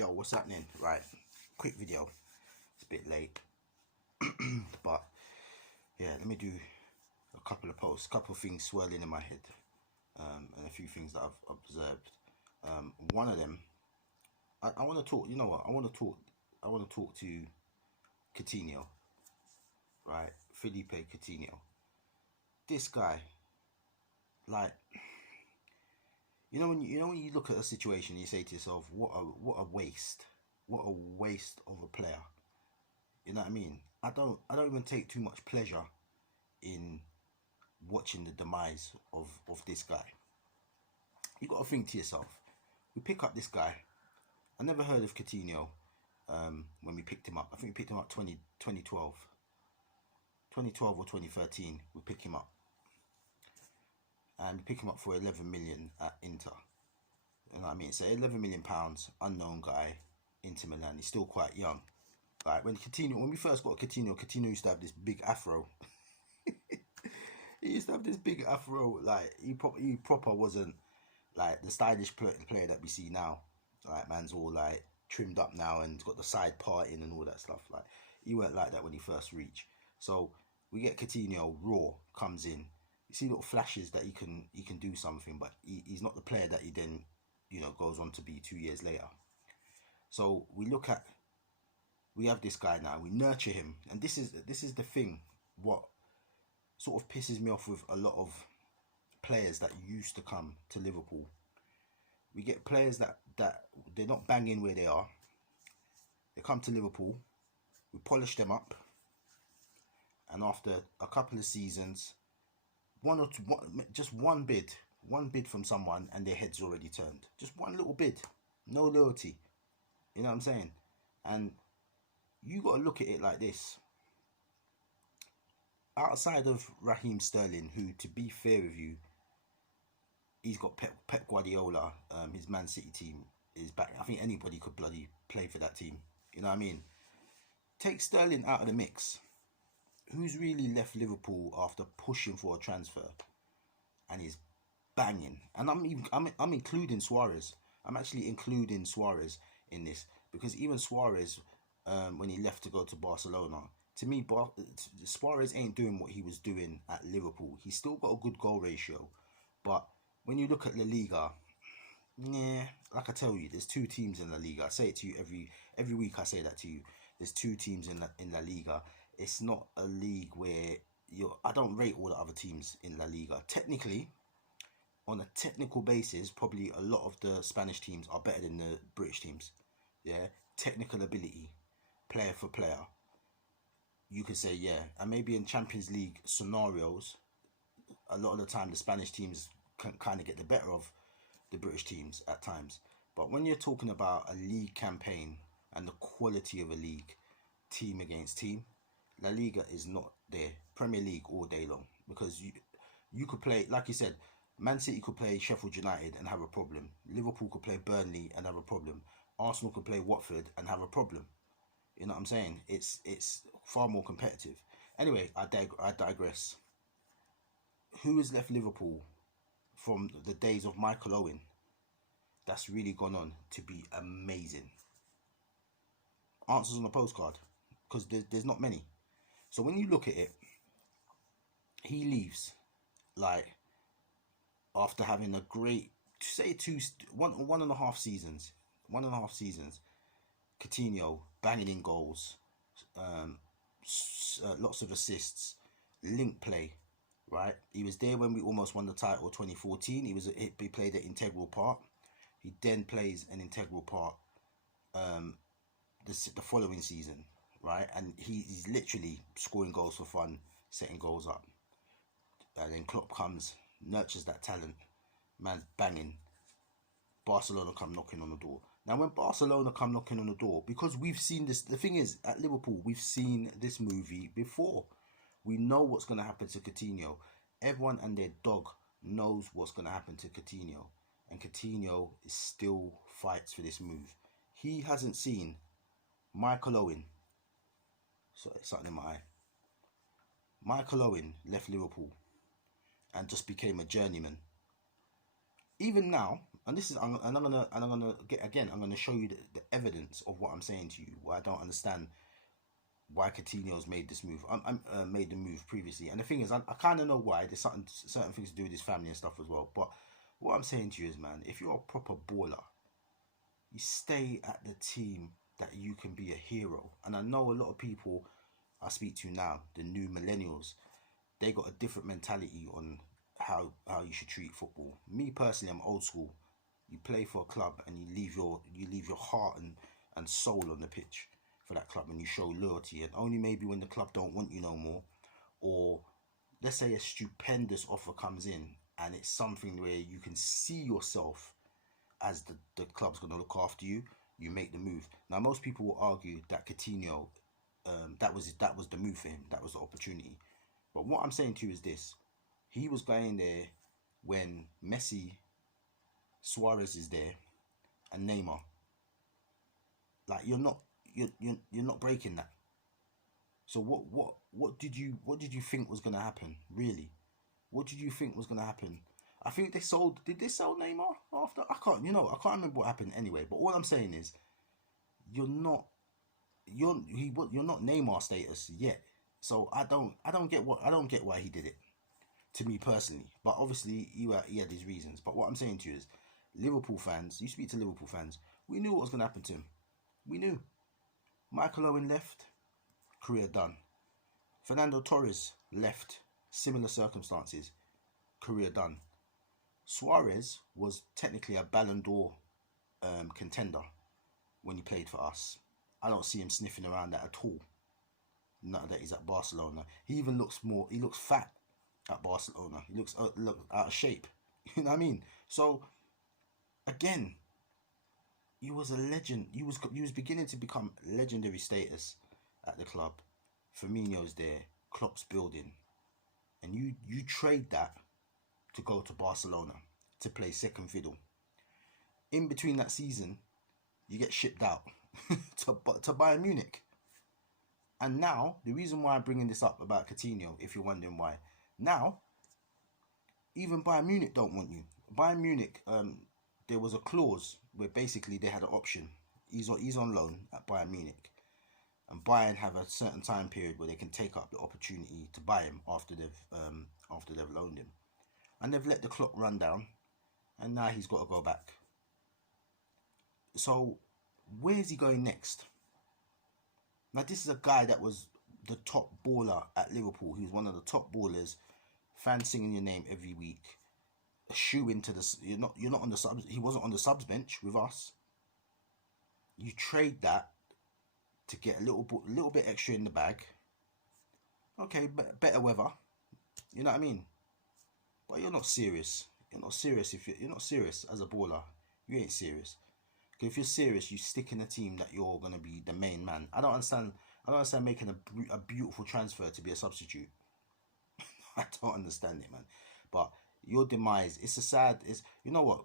Yo, what's happening? Right, quick video. It's a bit late, but yeah, let me do a couple of posts, a couple of things swirling in my head, and a few things that I've observed. One of them, I want to talk. You know what? I want to talk. I want to talk to Coutinho, right? Philippe Coutinho. This guy, like, when you look at a situation, you say to yourself, what a waste of a player. You know what I mean? I don't even take too much pleasure in watching the demise of this guy. You got to think to yourself, we pick up this guy. I never heard of Coutinho when we picked him up. I think we picked him up 2012 or 2013. We picked him up, and we picked him up for 11 million at Inter. You know what I mean? So 11 million pounds, unknown guy, Inter Milan. He's still quite young. Like when we first got Coutinho used to have this big afro. He used to have this big afro. Like he proper wasn't like the stylish player that we see now. Like man's all like trimmed up now and got the side parting and all that stuff. Like he weren't like that when he first reached. So we get Coutinho raw, comes in. You see little flashes that he can do something, but he's not the player that he then goes on to be 2 years later. So we have this guy now. We nurture him, and this is the thing. What sort of pisses me off with a lot of players that used to come to Liverpool. We get players that they're not banging where they are. They come to Liverpool, we polish them up, and after a couple of seasons, just one bid from someone, and their head's already turned. Just one little bid, no loyalty. You know what I'm saying? And you got to look at it like this. Outside of Raheem Sterling, who, to be fair with you, he's got Pep Guardiola. His Man City team is back. I think anybody could bloody play for that team. You know what I mean? Take Sterling out of the mix. Who's really left Liverpool after pushing for a transfer and is banging? And I'm including Suarez. I'm actually including Suarez in this, because even Suarez, when he left to go to Barcelona, to me, Suarez ain't doing what he was doing at Liverpool. He's still got a good goal ratio, but when you look at La Liga, yeah, like I tell you, there's two teams in La Liga. I say it to you every week. I say that to you. There's two teams in La Liga. It's not a league where I don't rate all the other teams in La Liga. Technically, on a technical basis, probably a lot of the Spanish teams are better than the British teams. Yeah, technical ability, player for player, you could say, yeah. And maybe in Champions League scenarios, a lot of the time the Spanish teams can kind of get the better of the British teams at times. But when you're talking about a league campaign and the quality of a league, team against team, La Liga is not there. Premier League all day long, because you could play, like you said, Man City could play Sheffield United and have a problem. Liverpool could play Burnley and have a problem. Arsenal could play Watford and have a problem. You know what I'm saying? It's far more competitive. Anyway, I digress. Who has left Liverpool from the days of Michael Owen that's really gone on to be amazing? Answers on a postcard, because there's not many. So when you look at it, he leaves like after having a great, say, one and a half seasons. Coutinho banging in goals, lots of assists, link play, right? He was there when we almost won the title 2014. He played an integral part. He then plays an integral part the following season, right? And he's literally scoring goals for fun, setting goals up. And then Klopp comes, nurtures that talent, man's banging. Barcelona come knocking on the door. Now, when Barcelona come knocking on the door, because we've seen this, the thing is, at Liverpool, we've seen this movie before. We know what's going to happen to Coutinho. Everyone and their dog knows what's going to happen to Coutinho. And Coutinho still fights for this move. He hasn't seen Michael Owen. Sorry, something in my eye. Michael Owen left Liverpool and just became a journeyman. Even now, and this is, I'm gonna get again. I'm gonna show you the evidence of what I'm saying to you. Why I don't understand why Coutinho's made this move. Made the move previously, and the thing is, I kind of know why. There's certain things to do with his family and stuff as well. But what I'm saying to you is, man, if you're a proper baller, you stay at the team that you can be a hero. And I know a lot of people I speak to now, the new millennials, they got a different mentality on how you should treat football. Me personally, I'm old school. You play for a club and you leave your heart and soul on the pitch for that club, and you show loyalty. And only maybe when the club don't want you no more, or let's say a stupendous offer comes in and it's something where you can see yourself as the club's going to look after you, you make the move. Now, most people will argue that Coutinho, that was the move for him. That was the opportunity. But what I'm saying to you is this: he was going there when Messi, Suarez is there, and Neymar. Like, you're not breaking that. So what did you think was gonna happen? Really, what did you think was gonna happen? I think they sold. Did they sell Neymar after? I can't remember what happened anyway. But all I'm saying is, you're not Neymar status yet. So I don't get why he did it. To me personally, but obviously he had his reasons. But what I'm saying to you is, Liverpool fans, you speak to Liverpool fans, we knew what was gonna happen to him. We knew. Michael Owen left, career done. Fernando Torres left, similar circumstances, career done. Suarez was technically a Ballon d'Or contender when he played for us. I don't see him sniffing around that at all. Now that he's at Barcelona, he even looks fat at Barcelona. He looks out of shape. You know what I mean? So again, he was a legend. He was beginning to become legendary status at the club. Firmino's there, Klopp's building, and you trade that to go to Barcelona to play second fiddle. In between that season, you get shipped out to Bayern Munich. And now, the reason why I'm bringing this up about Coutinho, if you're wondering why, now, even Bayern Munich don't want you. Bayern Munich, there was a clause where basically they had an option. He's on loan at Bayern Munich, and Bayern have a certain time period where they can take up the opportunity to buy him after they've loaned him, and they've let the clock run down, and now he's got to go back. So where's he going next? Now, this is a guy that was the top baller at Liverpool. He was one of the top ballers. Fans singing your name every week. A shoe into the. You're not on the subs. He wasn't on the subs bench with us. You trade that to get a little bit extra in the bag. Okay, better weather. You know what I mean? But you're not serious. You're not serious if you're not serious as a baller. You ain't serious. If you're serious, you stick in a team that you're going to be the main man. I don't understand making a beautiful transfer to be a substitute. I don't understand it, man. But your demise, you know what?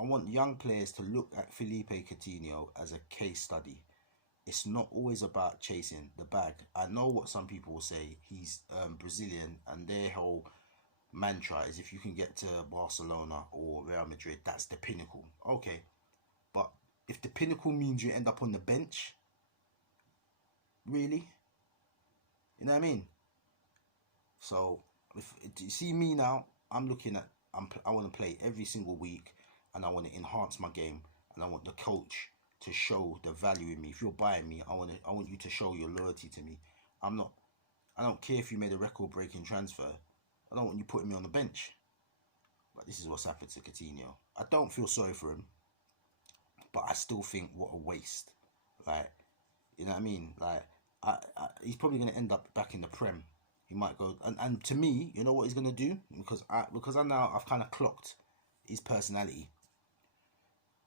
I want young players to look at Philippe Coutinho as a case study. It's not always about chasing the bag. I know what some people will say. He's Brazilian, and their whole mantra is if you can get to Barcelona or Real Madrid, that's the pinnacle. Okay. But if the pinnacle means you end up on the bench, really? You know what I mean? So, if you see me now, I'm looking at, I want to play every single week, and I want to enhance my game, and I want the coach to show the value in me. If you're buying me, I want you to show your loyalty to me. I don't care if you made a record-breaking transfer. I don't want you putting me on the bench. But this is what's happened to Coutinho. I don't feel sorry for him. But I still think, what a waste. Like, you know what I mean? Like, he's probably going to end up back in the Prem. He might go, and to me, you know what he's going to do? Because I've kind of clocked his personality.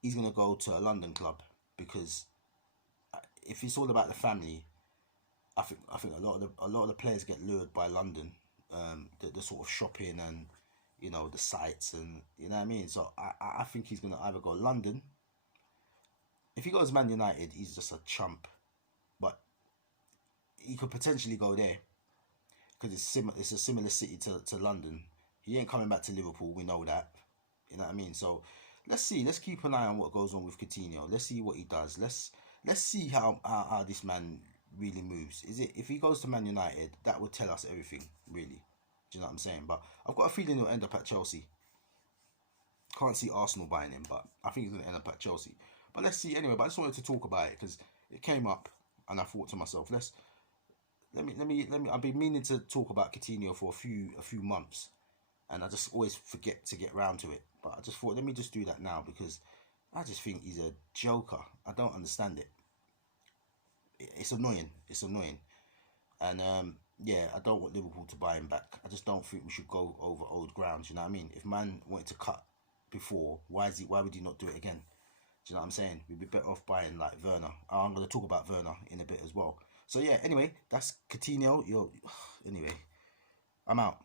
He's going to go to a London club, because if it's all about the family, I think a lot of the players get lured by London, the sort of shopping and, you know, the sights, and you know what I mean. So I think he's going to either go London. If he goes Man United, he's just a chump. But he could potentially go there, because it's a similar city to London. He ain't coming back to Liverpool, we know that. You know what I mean? So let's see. Let's keep an eye on what goes on with Coutinho. Let's see what he does. Let's see how this man really moves. Is it if he goes to Man United, that would tell us everything, really. Do you know what I'm saying? But I've got a feeling he'll end up at Chelsea. Can't see Arsenal buying him, but I think he's going to end up at Chelsea. But let's see anyway. But I just wanted to talk about it because it came up, and I thought to myself, let me. I've been meaning to talk about Coutinho for a few months, and I just always forget to get round to it. But I just thought, let me just do that now because I just think he's a joker. I don't understand it. It's annoying. It's annoying. And yeah, I don't want Liverpool to buy him back. I just don't think we should go over old ground. You know what I mean? If man wanted to cut before, why would he not do it again? Do you know what I'm saying? We'd be better off buying like Werner. I'm going to talk about Werner in a bit as well. So yeah, anyway, that's Coutinho. Anyway, I'm out.